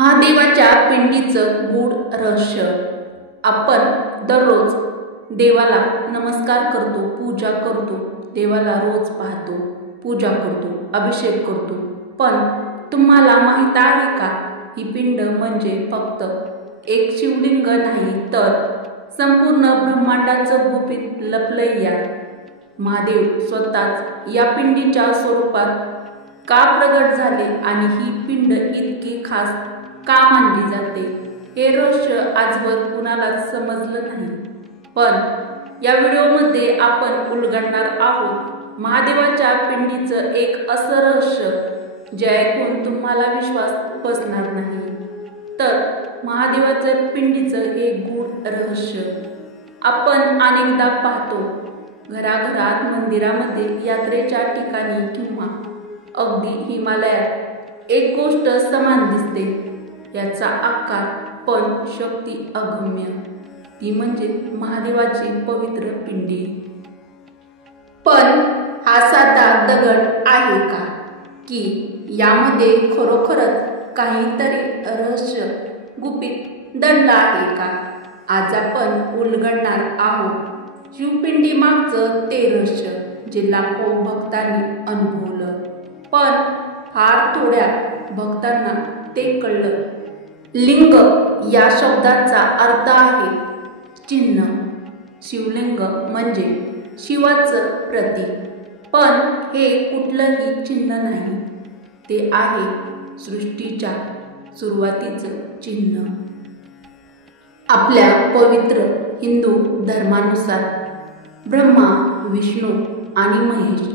महादेवाच्या पिंडीचं गूढ रहस्य. आपण दररोज देवाला नमस्कार करतो, पूजा करतो, देवाला रोज पाहतो, पूजा करतो, अभिषेक करतो. पण तुम्हाला माहीत आहे का, ही पिंड म्हणजे फक्त एक शिवलिंग नाही, तर संपूर्ण ब्रह्मांडाचं गुपित लपलंय यात. महादेव स्वतःच या पिंडीच्या स्वरूपात का प्रगट झाले आणि ही पिंड इतकी खास का मानली जाते, हे रहस्य आजवर कुणालाच समजलं नाही. पण या व्हिडिओमध्ये आपण उलगडणार आहोत महादेवाच्या पिंडीचं एक असं रहस्य जे ऐकून तुम्हाला विश्वास बसणार नाही. तर महादेवाचं पिंडीचं हे गूढ रहस्य आपण अनेकदा पाहतो, घराघरात, मंदिरामध्ये, यात्रेच्या ठिकाणी किंवा अगदी हिमालयात एक गोष्ट समान दिसते. याचा आकार पण शक्ती अगम्य, ती म्हणजे महादेवाची पवित्र पिंडी. पण हा साधा दगड आहे का, की यामध्ये खरोखरच काहीतरी रहस्य गुपित दडलं आहे का? आज आपण उलगडणार आहोत शिवपिंडी मागचं ते रहस्य जे लाखो भक्तांनी अनुभवलं, पण फार थोड्या भक्तांना ते कळलं. लिंग या शब्दाचा अर्थ आहे चिन्ह. शिवलिंग म्हणजे शिवाचं प्रतीक, पण हे कुठलंही चिन्ह नाही, ते आहे सृष्टीच्या सुरुवातीचं चिन्ह. आपल्या पवित्र हिंदू धर्मानुसार ब्रह्मा, विष्णू आणि महेश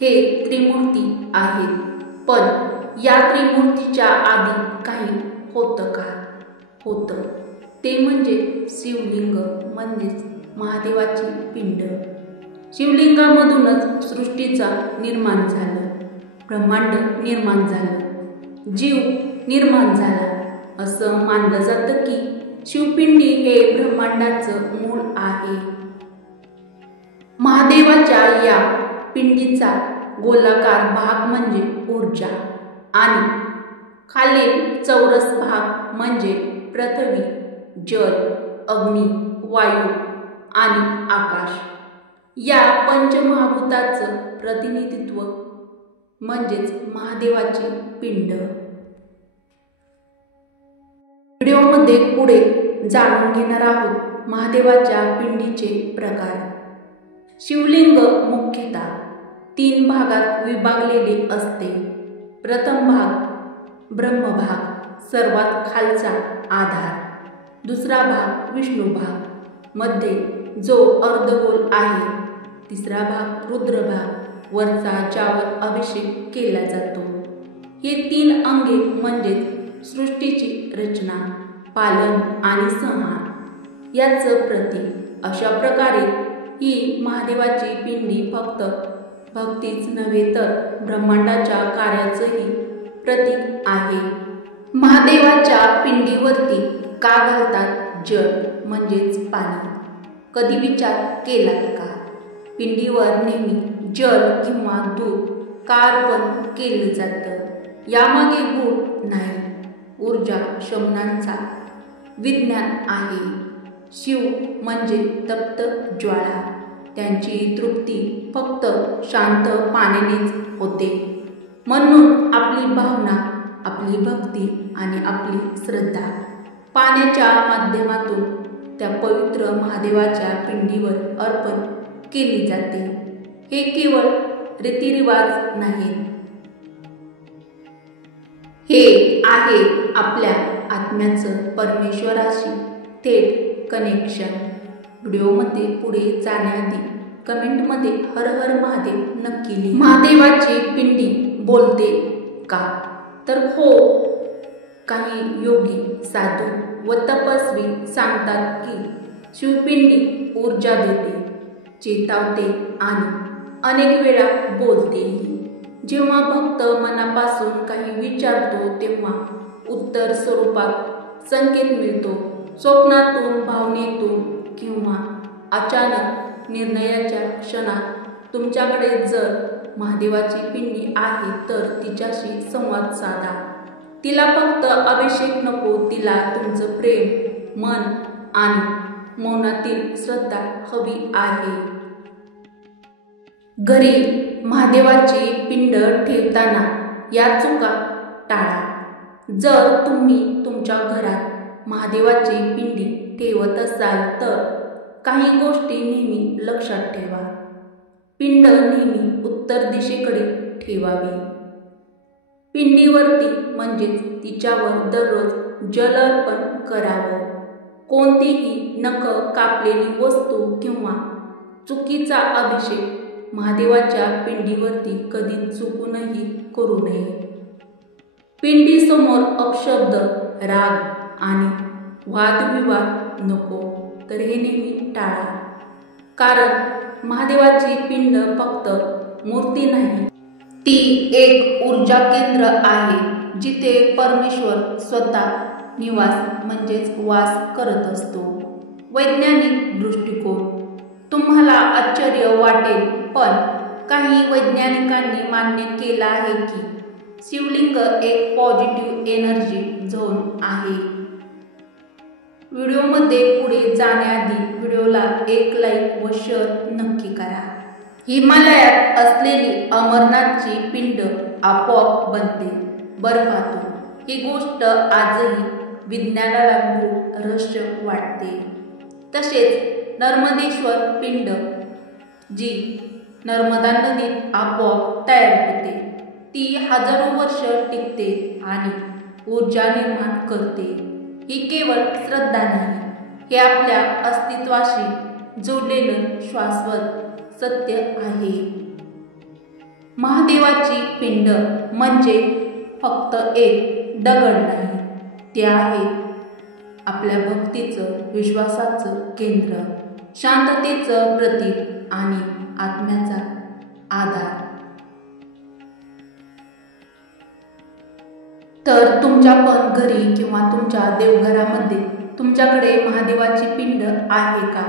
हे त्रिमूर्ती आहेत. पण या त्रिमूर्तीच्या आधी काही होतं का? होतं. ते म्हणजे शिवलिंग, म्हणजेच महादेवाची पिंड. शिवलिंगामधूनच सृष्टीचा निर्माण झालं, ब्रह्मांड निर्माण झालं, जीव निर्माण झाला. असं मानलं जातं की शिवपिंडी हे ब्रह्मांडाचं मूळ आहे. महादेवाच्या या पिंडीचा गोलाकार भाग म्हणजे ऊर्जा आणि खालील चौरस भाग म्हणजे पृथ्वी, जल, अग्नी, वायू आणि आकाश या पंचमहाभूताचं प्रतिनिधित्व म्हणजेच महादेवाची पिंड. व्हिडिओमध्ये पुढे जाणून घेणार आहोत महादेवाच्या पिंडीचे प्रकार. शिवलिंग मुख्यतः 3 भागात विभागलेले असते. प्रथम भाग ब्रह्मभाग, सर्वात खालचा आधार. दुसरा भाग विष्णू भाग, मध्ये जो अर्धगोल आहे. तिसरा भाग रुद्रभाग, वरचा ज्यावर अभिषेक केला जातो. हे 3 अंगे म्हणजेच सृष्टीची रचना, पालन आणि संहार याचं प्रतीक. अशा प्रकारे ही महादेवाची पिंडी फक्त भक्तीच नव्हे तर ब्रह्मांडाच्या कार्याचंही प्रतीक आहे. महादेवाच्या पिंडीवरती का घालतात जल म्हणजेच पाणी? कधी विचार केलात का? पिंडीवर नेहमी जल किंवा दूध का अर्पण केलं जातं? यामागे गूढ नाही, ऊर्जा शमनांचा विज्ञान आहे. शिव म्हणजे तप्त ज्वाळा, त्यांची तृप्ती फक्त शांत पाण्यानेच होते. म्हणून आपली भावना, आपली भक्ती आणि आपली श्रद्धा पाण्याच्या माध्यमातून त्या पवित्र महादेवाच्या पिंडीवर अर्पण केली जाते. हे केवळ रीतिरिवाज नाहीत, हे आहे आपल्या आत्म्याचं परमेश्वराशी थेट कनेक्शन. व्हिडिओमध्ये पुढे जाण्याआधी कमेंटमध्ये हर हर महादेव नक्की लिहा. महादेवाची पिंडी बोलते का? तर हो. काही योगी, साधू व तपस्वी सांगतात की शिवपिंडी ऊर्जा देते, चेतावते आणि अनेक वेळा बोलतेही. जेव्हा भक्त मनापासून काही विचारतो तेव्हा उत्तर स्वरूपात संकेत मिळतो, स्वप्नातून, भावनेतून किंवा अचानक निर्णयाच्या क्षणात. तुमच्याकडे जर महादेवाची पिंडी आहे तर तिच्याशी संवाद साधा. तिला फक्त अभिषेक नको पिंडीला तुमचं प्रेम, मन आणि मौनातील श्रद्धा हवी आहे. घरी महादेवाची पिंड ठेवताना या चुका टाळा. जर तुम्ही तुमच्या घरात महादेवाची पिंडी ठेवत असाल तर काही गोष्टी नेहमी लक्षात ठेवा. पिंड नेहमी उत्तर दिशेकडे ठेवावी. पिंडीवरती म्हणजेच तिच्यावर दररोज जल अर्पण करावं. कोणतीही नख कापलेली वस्तू किंवा चुकीचा अभिषेक महादेवाच्या पिंडीवरती कधी चुकूनही करू नये. पिंडीसमोर अपशब्द, राग आणि वादविवाद नको, तर हे नेहमी टाळा. कारण महादेवाची पिंड फक्त मूर्ती नाही, ती एक ऊर्जा केंद्र आहे जिथे परमेश्वर स्वतः निवास म्हणजेच वास करत असतो. वैज्ञानिक दृष्टिकोन. तुम्हाला आश्चर्य वाटेल, पण काही वैज्ञानिकांनी मान्य केलं आहे की शिवलिंग एक पॉझिटिव्ह एनर्जी झोन आहे. व्हिडिओमध्ये पुढे जाण्याआधी व्हिडिओला एक लाईक व शेअर नक्की करा. हिमालयात असलेली अमरनाथची पिंड आपोआप बनते बर्फातून. ही गोष्ट आजही विज्ञानाला खूप रहस्य वाटते. तसेच नर्मदेश्वर पिंड जी नर्मदा नदीत आपोआप तयार होते, ती हजारो वर्ष टिकते आणि ऊर्जा निर्माण करते. ही केवळ श्रद्धा नाही, हे आपल्या अस्तित्वाशी जोडलेलं शाश्वत सत्य आहे. महादेवाची पिंड म्हणजे फक्त एक दगड नाही, ते आहे आपल्या भक्तीचं, विश्वासाचं केंद्र, शांततेचं प्रतीक आणि आत्म्याचा आधार. तर तुमच्या पण घरी किंवा तुमच्या देवघरामध्ये तुमच्याकडे महादेवाची पिंड आहे का?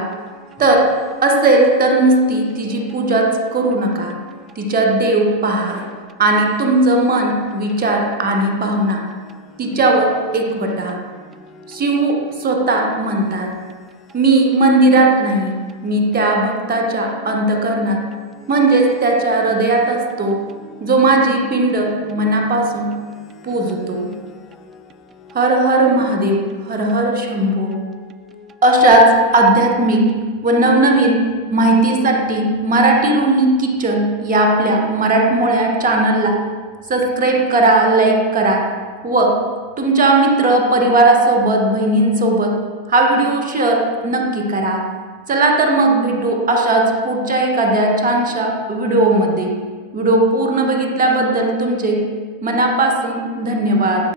तर असेल तर नुसती तिची पूजाच करू नका. तिच्यात देव पहा आणि तुमचं मन, विचार आणि भावना तिच्यावर एकवटा. शिव स्वतः म्हणतात, मी मंदिरात नाही, मी त्या भक्ताच्या अंतःकरणात म्हणजेच त्याच्या हृदयात असतो, जो माझी पिंड मनापासून पूजतो. हर हर महादेव, हर हर शंभो. अशाच आध्यात्मिक व नवनवीन माहितीसाठी मराठी रोहिणी किचन या आपल्या मराठमोळ्या चॅनलला सबस्क्राईब करा, लाईक करा व तुमच्या मित्र परिवारासोबत, बहिणींसोबत हा व्हिडिओ शेअर नक्की करा. चला तर मग भेटू अशाच पुढच्या एखाद्या छानशा व्हिडिओमध्ये. व्हिडिओ पूर्ण बघितल्याबद्दल तुमचे मनापासून धन्यवाद.